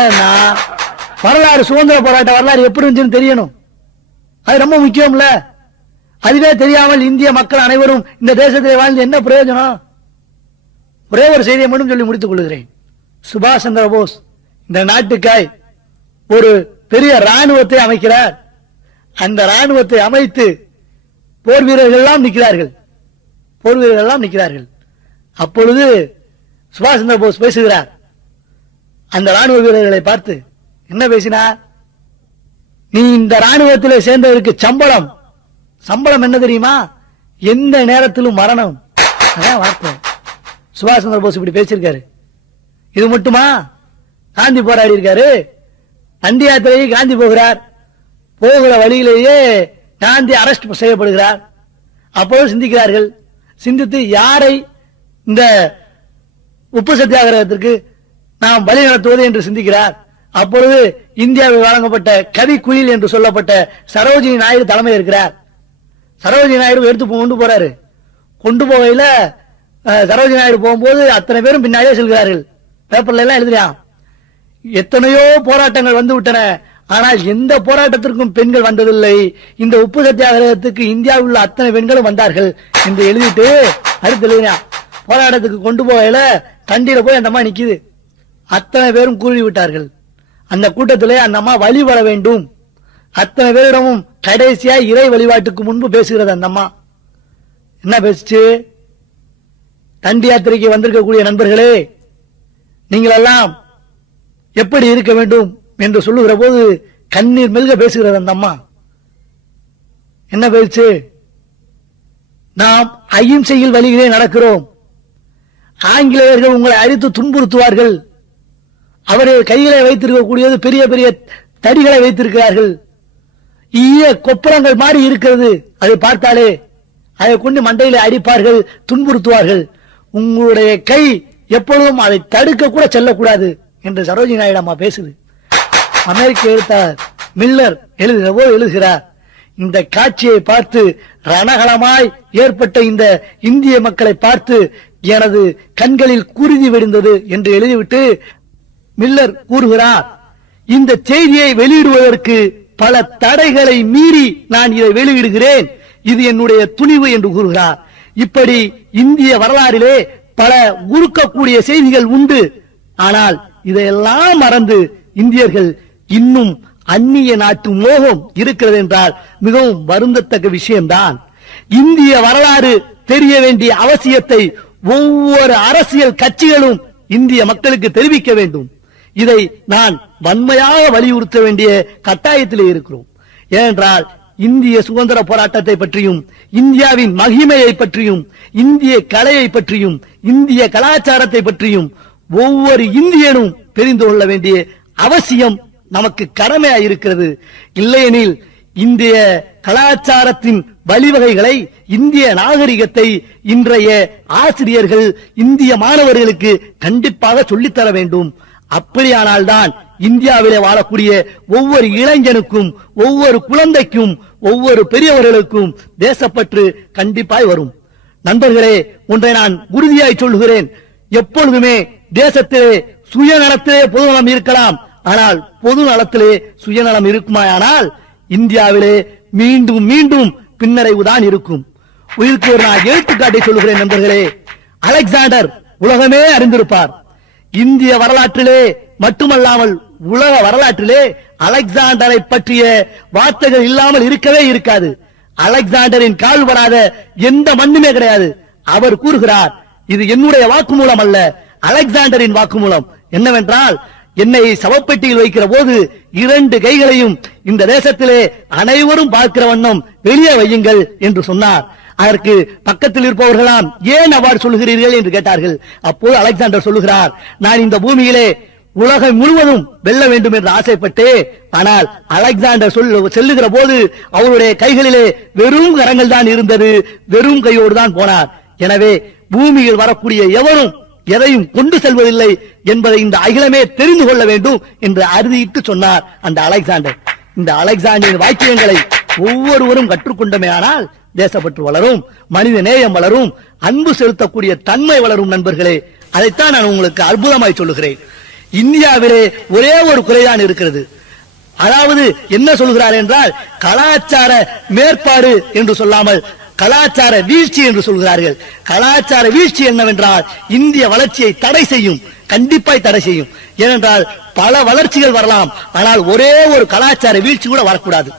ஏன்னா வரலாறு, சுதந்திர போராட்ட வரலாறு எப்படி இருந்துச்சுன்னு தெரியணும். அது ரொம்ப முக்கியம்ல. அதுவே தெரியாமல் இந்திய மக்கள் அனைவரும் இந்த தேசத்திலே வாழ்ந்து என்ன பிரயோஜனம்? ஒரே ஒரு செய்தியை மட்டும் சொல்லி முடித்துக் கொள்கிறேன். சுபாஷ் சந்திர போஸ் இந்த நாட்டுக்காய் ஒரு பெரிய ராணுவத்தை அமைக்கிறார். அந்த ராணுவத்தை அமைத்து போர் வீரர்கள் எல்லாம் நிற்கிறார்கள். அப்பொழுது சுபாஷ் சந்திர போஸ் பேசுகிறார். அந்த ராணுவ வீரர்களை பார்த்து என்ன பேசினார்? நீ இந்த ராணுவத்திலே சேர்ந்ததற்கு சம்பளம் என்ன தெரியுமா? எந்த நேரத்திலும் மரணம். அதான் வார்த்தை. சுபாஷ் சந்திர போஸ் இப்படி பேசியிருக்காரு. இது மட்டுமா? காந்தி போராடி இருக்காரு. தண்டி யாத்திரையை காந்தி போகிறார். போகிற வழியிலேயே காந்தி அரெஸ்ட் செய்யப்படுகிறார். அப்போது சிந்திக்கிறார்கள். சிந்தித்து யாரை இந்த உப்பு சத்தியாகிரகத்திற்கு நாம் வழி நடத்துவது என்று சிந்திக்கிறார். அப்பொழுது இந்தியாவில் வழங்கப்பட்ட கவி குயில் என்று சொல்லப்பட்ட சரோஜினி நாயுடு தலைமை இருக்கிறார். சரோஜினி நாயுடு எடுத்து கொண்டு போகையில சரோஜினி நாயுடு போகும்போது அத்தனை பேரும் பின்னாடியே செல்கிறார்கள். பேப்பர்ல எல்லாம் எழுதுறான். எத்தனையோ போராட்டங்கள் வந்து விட்டன, ஆனால் எந்த போராட்டத்திற்கும் பெண்கள் வந்ததில்லை. இந்த உப்பு சத்தியாகிரகத்துக்கு இந்தியாவில் உள்ள அத்தனை பெண்களும் வந்தார்கள் என்று எழுதிட்டு அடுத்து எழுதினான். போராட்டத்துக்கு கொண்டு போகையில தண்டியில போய் அந்த அம்மா நிக்குது. அத்தனை பேரும் கூறி விட்டார்கள். அந்த கூட்டத்திலே அந்த அம்மா வழிபட வேண்டும். அத்தனை பேரிடமும் கடைசியா இறை வழிபாட்டுக்கு முன்பு பேசுகிறது அந்த அம்மா. என்ன பேசுச்சு? தண்டி யாத்திரைக்கு வந்திருக்கக்கூடிய நண்பர்களே, நீங்கள் எல்லாம் எப்படி இருக்க வேண்டும் என்று சொல்லுகிற போது கண்ணீர் மெல்க பேசுகிறது அந்த அம்மா. என்ன பேச்சு? நாம் அகிம்சையில் வழியிலே நடக்கிறோம். ஆங்கிலேயர்கள் உங்களை அடித்து துன்புறுத்துவார்கள். அவர்கள் கைகளை வைத்திருக்கக்கூடியது பெரிய பெரிய தடிகளை வைத்திருக்கிறார்கள். ஈய கொப்பளங்கள் மாறி இருக்கிறது. அதை பார்த்தாலே அதை கொண்டு மண்டையில அடிப்பார்கள், துன்புறுத்துவார்கள். உங்களுடைய கை எப்பொழுதும் அதை தடுக்க கூட செல்லக்கூடாது என்று சரோஜினி நாயுடு அம்மா பேசுது. அமெரிக்க எழுத்தாளர் மில்லர் எழுதுகிறார். இந்த காட்சியை பார்த்து ரணகளமாய் ஏற்பட்ட இந்த இந்திய மக்களை பார்த்து எனது கண்களில் குருதி விழுந்தது என்று எழுதிவிட்டு மில்லர் கூறுகிறார், இந்த செய்தியை வெளியிடுவதற்கு பல தடைகளை மீறி நான் இதை வெளியிடுகிறேன். இது என்னுடைய துணிவு என்று கூறுகிறார். இப்படி இந்திய வரலாறிலே பல உருக்கக்கூடிய செய்திகள் உண்டு. ஆனால் இதையெல்லாம் மறந்து இந்தியர்கள் இன்னும் அந்நிய நாட்டு மோகம் இருக்கிறது என்றால் மிகவும் வருந்தத்தக்க விஷயம்தான். இந்திய வரலாறு தெரிய வேண்டிய அவசியத்தை ஒவ்வொரு அரசியல் கட்சிகளும் இந்திய மக்களுக்கு தெரிவிக்க வேண்டும். இதை நான் வன்மையாக வலியுறுத்த வேண்டிய கட்டாயத்திலே இருக்கிறோம். ஏனென்றால் இந்திய சுதந்திர போராட்டத்தை பற்றியும், இந்தியாவின் மகிமையை பற்றியும், இந்திய கலையை பற்றியும், இந்திய கலாச்சாரத்தை பற்றியும் ஒவ்வொரு இந்தியனும் தெரிந்து கொள்ள வேண்டிய அவசியம் நமக்கு கடமையாயிருக்கிறது. இல்லையெனில் இந்திய கலாச்சாரத்தின் வழிவகைகளை, இந்திய நாகரிகத்தை இன்றைய ஆசிரியர்கள் இந்திய மாணவர்களுக்கு கண்டிப்பாக சொல்லித்தர வேண்டும். அப்படியானால்தான் இந்தியாவிலே வாழக்கூடிய ஒவ்வொரு இளைஞனுக்கும், ஒவ்வொரு குழந்தைக்கும், ஒவ்வொரு பெரியவர்களுக்கும் தேசப்பற்று கண்டிப்பாய் வரும். நண்பர்களே, ஒன்றை நான் உறுதியாய் சொல்லுகிறேன். எப்பொழுதுமே தேசத்திலே சுயநலத்திலே பொதுநலம் இருக்கலாம், ஆனால் பொது நலத்திலே சுயநலம் இருக்குமானால் இந்தியாவிலே மீண்டும் மீண்டும் பின்னடைவுதான் இருக்கும். உயிருக்கு ஒரு நான் எடுத்துக்காட்டை சொல்லுகிறேன் நண்பர்களே. அலெக்சாண்டர் உலகமே அறிந்திருப்பார். இந்திய வரலாற்றிலே மட்டுமல்லாமல் உலக வரலாற்றிலே அலெக்சாண்டரை பற்றிய வார்த்தைகள் இல்லாமல் இருக்கவே இருக்காது. அலெக்சாண்டரின் கால் வராத எந்த மண்ணுமே கிடையாது. அவர் கூறுகிறார், இது என்னுடைய வாக்குமூலம் அல்ல, அலெக்சாண்டரின் வாக்குமூலம். என்னவென்றால், என்னை சவப்பெட்டியில் வைக்கிற போது 2 கைகளையும் இந்த தேசத்திலே அனைவரும் பார்க்கிற வண்ணம் வெளியே வையுங்கள் என்று சொன்னார். அதற்கு பக்கத்தில் இருப்பவர்களாம் ஏன் அவ்வாறு சொல்லுகிறீர்கள் என்று கேட்டார்கள். அப்போது அலெக்சாண்டர் சொல்லுகிறார், நான் இந்த பூமியிலே உலகம் முழுவதும் வெல்ல வேண்டும் என்று ஆசைப்பட்டு, ஆனால் அலெக்சாண்டர் செல்லுகிற போது அவருடைய கைகளிலே வெறும் கரங்கள் தான் இருந்தது, வெறும் கையோடு தான் போனார். எனவே பூமியில் வரக்கூடிய எவரும் எதையும் கொண்டு செல்வதில்லை என்பதை இந்த அகிலமே தெரிந்து கொள்ள வேண்டும் என்று அறுதியிட்டு சொன்னார் அந்த அலெக்சாண்டர். இந்த அலெக்சாண்டரின் வாக்கியங்களை ஒவ்வொருவரும் கற்றுக்கொண்டமே ஆனால் தேசப்பற்று வளரும், மனித நேயம் வளரும், அன்பு செலுத்தக்கூடிய தன்மை வளரும். நண்பர்களே, அதைத்தான் நான் உங்களுக்கு அற்புதமாய் சொல்லுகிறேன். இந்தியாவிலே ஒரே ஒரு குறைதான் இருக்கிறது. அதாவது என்ன சொல்கிறார் என்றால், கலாச்சார மேற்பாடு என்று சொல்லாமல் கலாச்சார வீழ்ச்சி என்று சொல்கிறார்கள். கலாச்சார வீழ்ச்சி என்னவென்றால் இந்திய வளர்ச்சியை தடை செய்யும், கண்டிப்பாய் தடை செய்யும். ஏனென்றால் பல வளர்ச்சிகள் வரலாம், ஆனால் ஒரே ஒரு கலாச்சார வீழ்ச்சி கூட வரக்கூடாது.